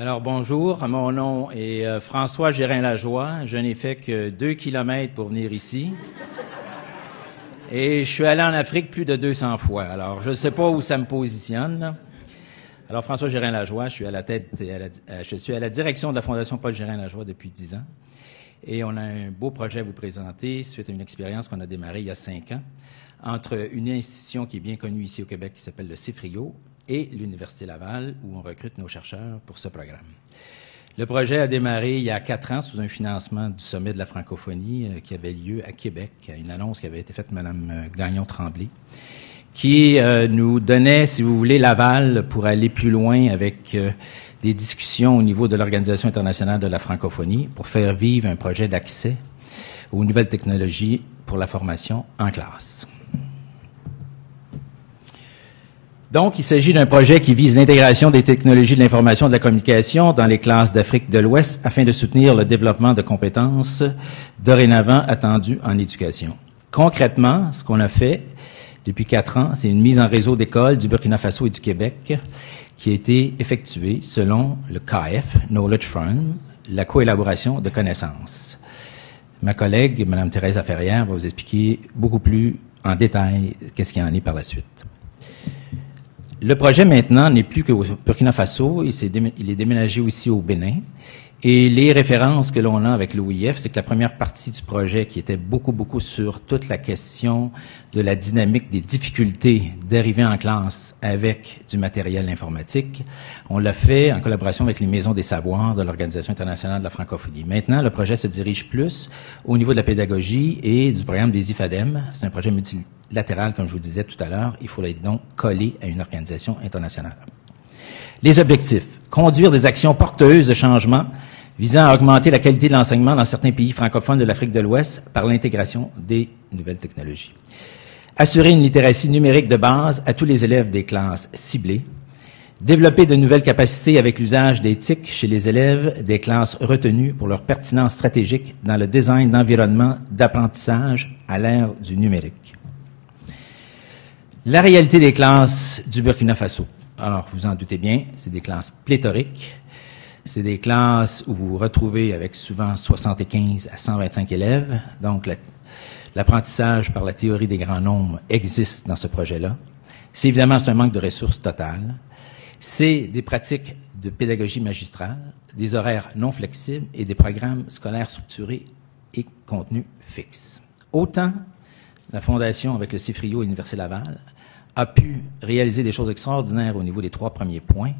Alors, bonjour. Mon nom est François Gérin-Lajoie. Je n'ai fait que 2 kilomètres pour venir ici. Et je suis allé en Afrique plus de 200 fois. Alors, je ne sais pas où ça me positionne, là. Alors, François Gérin-Lajoie, je suis à la tête, je suis à la direction de la Fondation Paul Gérin-Lajoie depuis 10 ans. Et on a un beau projet à vous présenter suite à une expérience qu'on a démarrée il y a 5 ans entre une institution qui est bien connue ici au Québec qui s'appelle le CIFRIO et l'Université Laval, où on recrute nos chercheurs pour ce programme. Le projet a démarré il y a 4 ans sous un financement du Sommet de la francophonie qui avait lieu à Québec, une annonce qui avait été faite par Mme Gagnon-Tremblay, qui nous donnait, si vous voulez, l'aval pour aller plus loin avec des discussions au niveau de l'Organisation internationale de la francophonie pour faire vivre un projet d'accès aux nouvelles technologies pour la formation en classe. Donc, il s'agit d'un projet qui vise l'intégration des technologies de l'information et de la communication dans les classes d'Afrique de l'Ouest afin de soutenir le développement de compétences dorénavant attendues en éducation. Concrètement, ce qu'on a fait depuis 4 ans, c'est une mise en réseau d'écoles du Burkina Faso et du Québec qui a été effectuée selon le KF, Knowledge Forum, la coélaboration de connaissances. Ma collègue, Mme Thérèse Laferrière, va vous expliquer beaucoup plus en détail qu'est-ce qu'il y en est par la suite. Le projet, maintenant, n'est plus qu'au Burkina Faso. Il est déménagé aussi au Bénin. Et les références que l'on a avec l'OIF, c'est que la première partie du projet, qui était beaucoup sur toute la question de la dynamique des difficultés d'arriver en classe avec du matériel informatique, on l'a fait en collaboration avec les Maisons des Savoirs de l'Organisation internationale de la francophonie. Maintenant, le projet se dirige plus au niveau de la pédagogie et du programme des IFADEM. C'est un projet multilatéral, comme je vous disais tout à l'heure. Il faut être donc collé à une organisation internationale. Les objectifs. Conduire des actions porteuses de changement visant à augmenter la qualité de l'enseignement dans certains pays francophones de l'Afrique de l'Ouest par l'intégration des nouvelles technologies. Assurer une littératie numérique de base à tous les élèves des classes ciblées. Développer de nouvelles capacités avec l'usage des TIC chez les élèves des classes retenues pour leur pertinence stratégique dans le design d'environnement d'apprentissage à l'ère du numérique. La réalité des classes du Burkina Faso. Alors, vous en doutez bien, c'est des classes pléthoriques. C'est des classes où vous vous retrouvez avec souvent 75 à 125 élèves. Donc, l'apprentissage par la théorie des grands nombres existe dans ce projet-là. C'est évidemment un manque de ressources totales. C'est des pratiques de pédagogie magistrale, des horaires non flexibles et des programmes scolaires structurés et contenus fixes. Autant la Fondation, avec le CIFRIO et l'Université Laval, a pu réaliser des choses extraordinaires au niveau des 3 premiers points,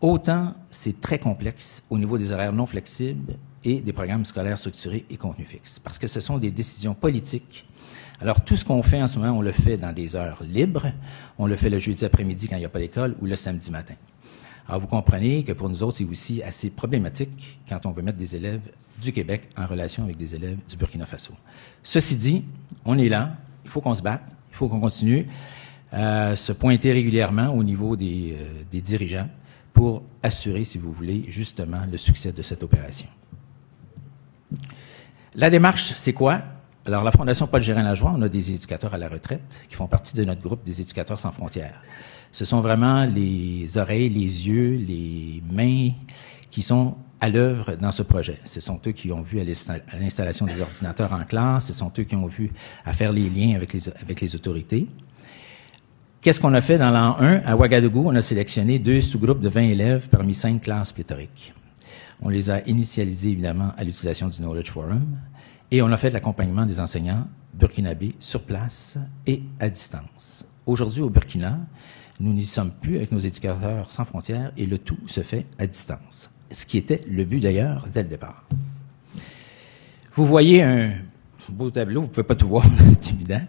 autant c'est très complexe au niveau des horaires non flexibles et des programmes scolaires structurés et contenus fixes, parce que ce sont des décisions politiques. Alors, tout ce qu'on fait en ce moment, on le fait dans des heures libres, on le fait le jeudi après-midi quand il n'y a pas d'école ou le samedi matin. Alors, vous comprenez que pour nous autres, c'est aussi assez problématique quand on veut mettre des élèves du Québec en relation avec des élèves du Burkina Faso. Ceci dit, on est là, il faut qu'on se batte, il faut qu'on continue à se pointer régulièrement au niveau des dirigeants pour assurer, si vous voulez, justement le succès de cette opération. La démarche, c'est quoi? Alors, la Fondation Paul Gérin-Lajoie, on a des éducateurs à la retraite qui font partie de notre groupe des éducateurs sans frontières. Ce sont vraiment les oreilles, les yeux, les mains qui sont à l'œuvre dans ce projet. Ce sont eux qui ont vu à l'installation des ordinateurs en classe, ce sont eux qui ont vu à faire les liens avec les autorités. Qu'est-ce qu'on a fait dans l'an 1? À Ouagadougou, on a sélectionné 2 sous-groupes de 20 élèves parmi 5 classes pléthoriques. On les a initialisés, évidemment, à l'utilisation du Knowledge Forum et on a fait de l'accompagnement des enseignants burkinabés sur place et à distance. Aujourd'hui, au Burkina, nous n'y sommes plus avec nos éducateurs sans frontières et le tout se fait à distance, ce qui était le but d'ailleurs dès le départ. Vous voyez un beau tableau, vous ne pouvez pas tout voir, c'est évident.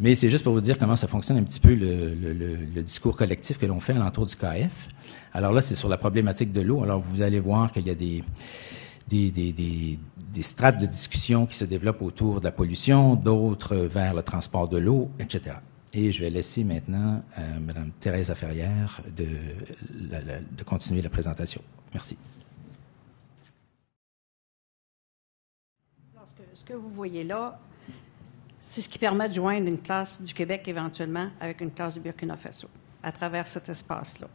Mais c'est juste pour vous dire comment ça fonctionne un petit peu le discours collectif que l'on fait à l'entour du KF. Alors là, c'est sur la problématique de l'eau. Alors, vous allez voir qu'il y a des strates de discussion qui se développent autour de la pollution, d'autres vers le transport de l'eau, etc. Et je vais laisser maintenant Mme Thérèse Laferrière de continuer la présentation. Merci. Alors, ce que vous voyez là, c'est ce qui permet de joindre une classe du Québec éventuellement avec une classe du Burkina Faso à travers cet espace-là.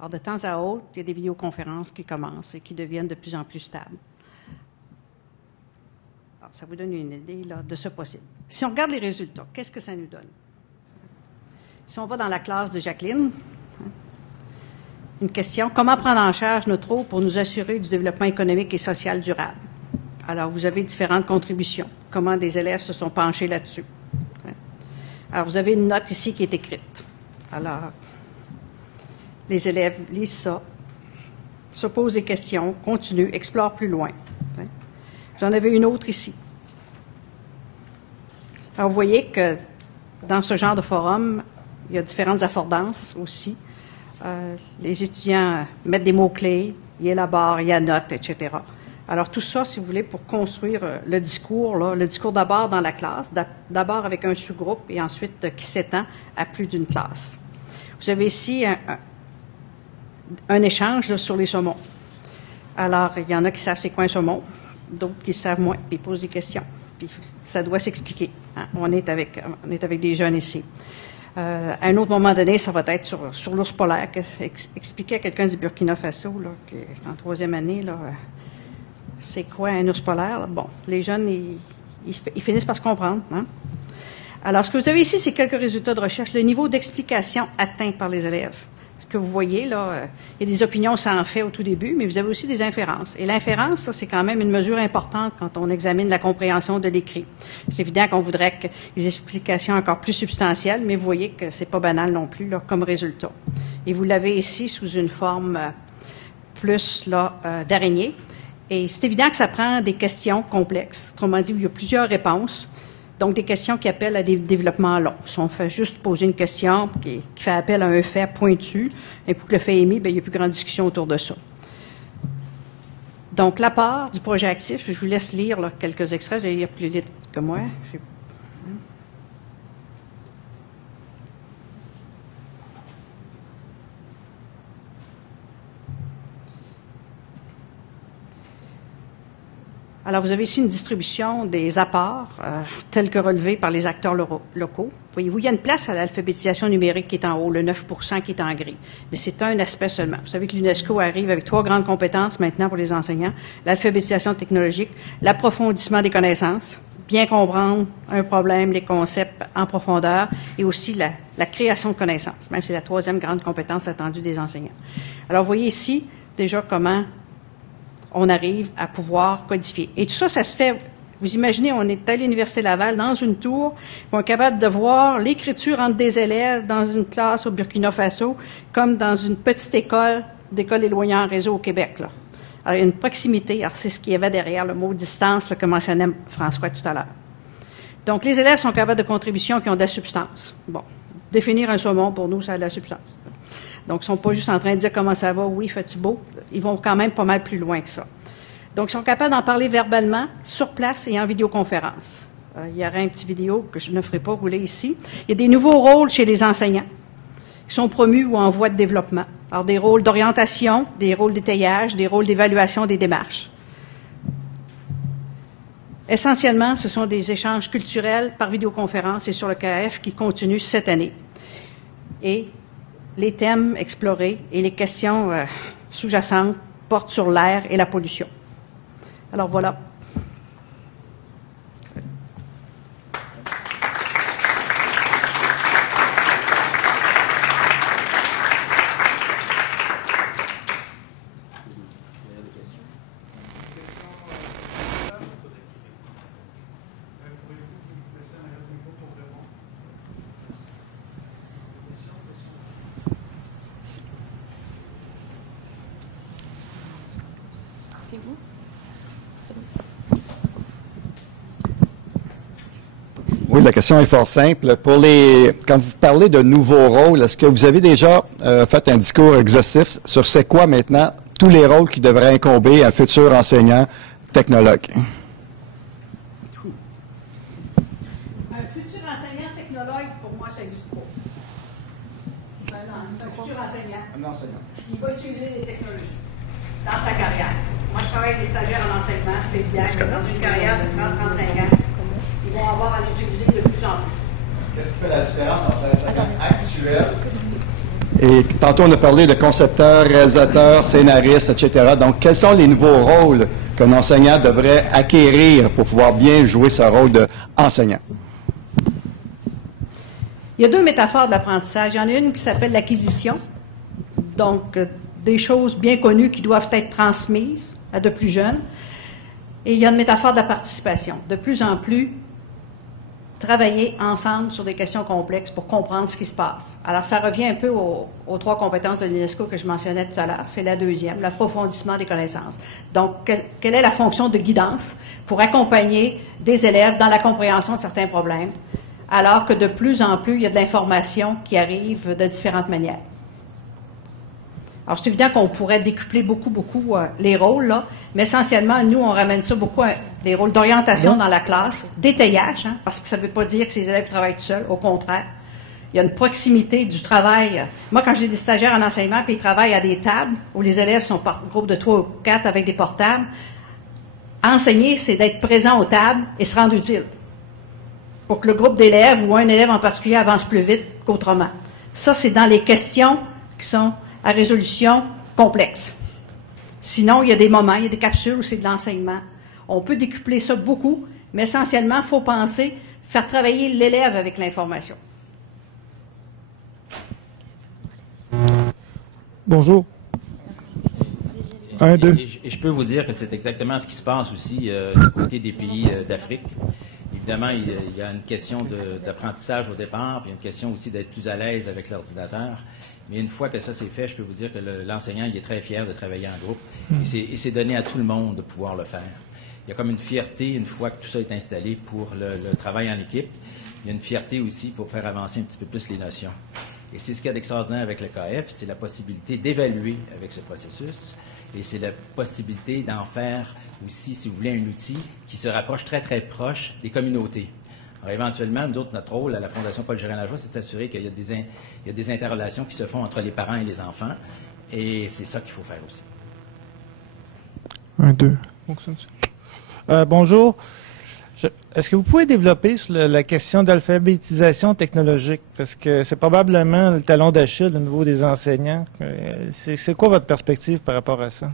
Alors, de temps à autre, il y a des vidéoconférences qui commencent et qui deviennent de plus en plus stables. Alors, ça vous donne une idée là, de ce possible. Si on regarde les résultats, qu'est-ce que ça nous donne? Si on va dans la classe de Jacqueline, une question, comment prendre en charge notre eau pour nous assurer du développement économique et social durable? Alors, vous avez différentes contributions. Comment des élèves se sont penchés là-dessus? Alors, vous avez une note ici qui est écrite. Alors, les élèves lisent ça, se posent des questions, continuent, explorent plus loin. Vous en avez une autre ici. Alors, vous voyez que dans ce genre de forum, il y a différentes affordances aussi. Les étudiants mettent des mots-clés, ils élaborent, ils annotent, etc. Alors, tout ça, si vous voulez, pour construire le discours d'abord dans la classe, d'abord avec un sous-groupe et ensuite qui s'étend à plus d'une classe. Vous avez ici un échange là, sur les saumons. Alors, il y en a qui savent c'est quoi un saumon, d'autres qui savent moins, puis ils posent des questions. Puis ça doit s'expliquer. Hein? On est avec des jeunes ici. À un autre moment donné, ça va être sur l'ours polaire. Expliquer à quelqu'un du Burkina Faso, là, qui est en 3e année, là, c'est quoi un ours polaire? Là? Bon, les jeunes, ils finissent par se comprendre. Hein? Alors, ce que vous avez ici, c'est quelques résultats de recherche. Le niveau d'explication atteint par les élèves. Ce que vous voyez, là, il y a des opinions sans fait au tout début, mais vous avez aussi des inférences. Et l'inférence, ça, c'est quand même une mesure importante quand on examine la compréhension de l'écrit. C'est évident qu'on voudrait que des explications encore plus substantielles, mais vous voyez que c'est pas banal non plus, là, comme résultat. Et vous l'avez ici sous une forme plus d'araignée. Et c'est évident que ça prend des questions complexes. Autrement dit, il y a plusieurs réponses. Donc, des questions qui appellent à des développements longs. Si on fait juste poser une question qui fait appel à un fait pointu, et pour que le fait est mis, bien, il n'y a plus grande discussion autour de ça. Donc, l'apport du projet actif, je vous laisse lire là, quelques extraits. Vous allez lire plus vite que moi. Alors, vous avez ici une distribution des apports tels que relevés par les acteurs locaux. Voyez-vous, il y a une place à l'alphabétisation numérique qui est en haut, le 9% qui est en gris. Mais c'est un aspect seulement. Vous savez que l'UNESCO arrive avec 3 grandes compétences maintenant pour les enseignants. L'alphabétisation technologique, l'approfondissement des connaissances, bien comprendre un problème, les concepts en profondeur, et aussi la création de connaissances. Même c'est la 3e grande compétence attendue des enseignants. Alors, vous voyez ici déjà comment on arrive à pouvoir codifier. Et tout ça, ça se fait, vous imaginez, on est à l'Université Laval, dans une tour, on est capable de voir l'écriture entre des élèves dans une classe au Burkina Faso, comme dans une petite école éloignée en réseau au Québec. Là. Alors, il y a une proximité. Alors, c'est ce qu'il y avait derrière le mot « distance » là, que mentionnait François tout à l'heure. Donc, les élèves sont capables de contributions qui ont de la substance. Bon, définir un saumon, pour nous, ça a de la substance. Donc, ils ne sont pas juste en train de dire comment ça va, oui, fais-tu beau. Ils vont quand même pas mal plus loin que ça. Donc, ils sont capables d'en parler verbalement, sur place et en vidéoconférence. Il y aura une petite vidéo que je ne ferai pas rouler ici. Il y a des nouveaux rôles chez les enseignants qui sont promus ou en voie de développement. Alors, des rôles d'orientation, des rôles d'étayage, des rôles d'évaluation des démarches. Essentiellement, ce sont des échanges culturels par vidéoconférence et sur le KF qui continuent cette année. Et les thèmes explorés et les questions sous-jacentes portent sur l'air et la pollution. Alors voilà. C'est vous? C'est bon. Oui, la question est fort simple. Quand vous parlez de nouveaux rôles, est-ce que vous avez déjà fait un discours exhaustif sur c'est quoi maintenant tous les rôles qui devraient incomber à un futur enseignant technologue? Un futur enseignant technologue, pour moi, ça n'existe pas. C'est un futur enseignant. Un enseignant. Il va utiliser les technologies dans sa carrière. Moi, je travaille avec des stagiaires en enseignement. C'est évident que dans une carrière de 30-35 ans, ils vont avoir à l'utiliser de plus en plus. Qu'est-ce qui fait la différence entre l'enseignant actuel Et tantôt, on a parlé de concepteurs, réalisateurs, scénaristes, etc. Donc, quels sont les nouveaux rôles qu'un enseignant devrait acquérir pour pouvoir bien jouer ce rôle d'enseignant? Il y a deux métaphores de l'apprentissage. Il y en a une qui s'appelle l'acquisition, donc des choses bien connues qui doivent être transmises à de plus jeunes. Et il y a une métaphore de la participation. De plus en plus, travailler ensemble sur des questions complexes pour comprendre ce qui se passe. Alors, ça revient un peu aux trois compétences de l'UNESCO que je mentionnais tout à l'heure. C'est la deuxième, l'approfondissement des connaissances. Donc, quelle est la fonction de guidance pour accompagner des élèves dans la compréhension de certains problèmes, alors que de plus en plus, il y a de l'information qui arrive de différentes manières. Alors, c'est évident qu'on pourrait décupler beaucoup les rôles, là, mais essentiellement, nous, on ramène ça beaucoup à des rôles d'orientation dans la classe, d'étayage, hein, parce que ça ne veut pas dire que ces élèves travaillent tout seuls, au contraire. Il y a une proximité du travail. Moi, quand j'ai des stagiaires en enseignement, puis ils travaillent à des tables, où les élèves sont par groupe de 3 ou 4 avec des portables, enseigner, c'est d'être présent aux tables et se rendre utile, pour que le groupe d'élèves, ou un élève en particulier, avance plus vite qu'autrement. Ça, c'est dans les questions qui sont à résolution complexe. Sinon, il y a des moments, il y a des capsules où c'est de l'enseignement. On peut décupler ça beaucoup, mais essentiellement, il faut penser, faire travailler l'élève avec l'information. Bonjour. 1, 2. Et je peux vous dire que c'est exactement ce qui se passe aussi du côté des pays d'Afrique. Évidemment, il y a une question d'apprentissage au départ, puis une question aussi d'être plus à l'aise avec l'ordinateur. Mais une fois que ça c'est fait, je peux vous dire que l'enseignant il est très fier de travailler en groupe. Et c'est donné à tout le monde de pouvoir le faire. Il y a comme une fierté, une fois que tout ça est installé, pour le travail en équipe. Il y a une fierté aussi pour faire avancer un petit peu plus les notions. Et c'est ce qu'il y a d'extraordinaire avec le KF, c'est la possibilité d'évaluer avec ce processus. Et c'est la possibilité d'en faire aussi, si vous voulez, un outil qui se rapproche très, très proche des communautés. Alors, éventuellement, nous autres, notre rôle à la Fondation Paul Gérin-Lajoie, c'est de s'assurer qu'il y a des interrelations qui se font entre les parents et les enfants. Et c'est ça qu'il faut faire aussi. 1, 2. Bonjour. Est-ce que vous pouvez développer sur la question d'alphabétisation technologique? Parce que c'est probablement le talon d'Achille au niveau des enseignants. C'est quoi votre perspective par rapport à ça?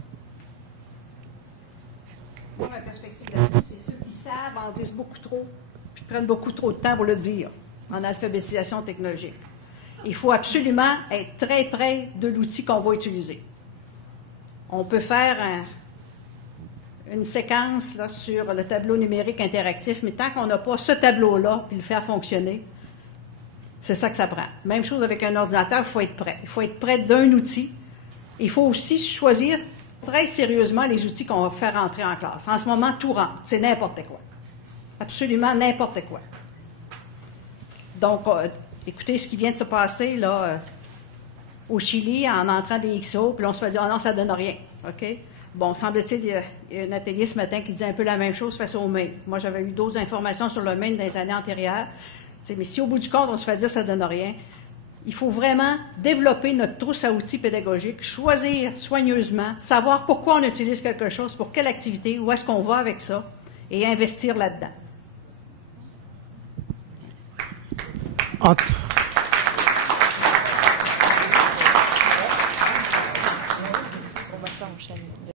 Moi, ma perspective là-dessus, c'est ceux qui savent en disent beaucoup trop, puis prennent beaucoup trop de temps pour le dire, en alphabétisation technologique. Il faut absolument être très près de l'outil qu'on va utiliser. On peut faire une séquence là, sur le tableau numérique interactif, mais tant qu'on n'a pas ce tableau-là, puis le faire fonctionner, c'est ça que ça prend. Même chose avec un ordinateur, il faut être prêt. Il faut être prêt d'un outil. Il faut aussi choisir très sérieusement les outils qu'on va faire entrer en classe. En ce moment, tout rentre. C'est n'importe quoi. Absolument n'importe quoi. Donc, écoutez ce qui vient de se passer là, au Chili en entrant des XO, puis on se fait dire « Ah non, ça ne donne rien. » OK? Bon, semble-t-il, il y a un atelier ce matin qui disait un peu la même chose face au Maine. Moi, j'avais eu d'autres informations sur le Maine dans les années antérieures. Mais si au bout du compte, on se fait dire « ça ne donne rien », il faut vraiment développer notre trousse à outils pédagogiques, choisir soigneusement, savoir pourquoi on utilise quelque chose, pour quelle activité, où est-ce qu'on va avec ça, et investir là-dedans.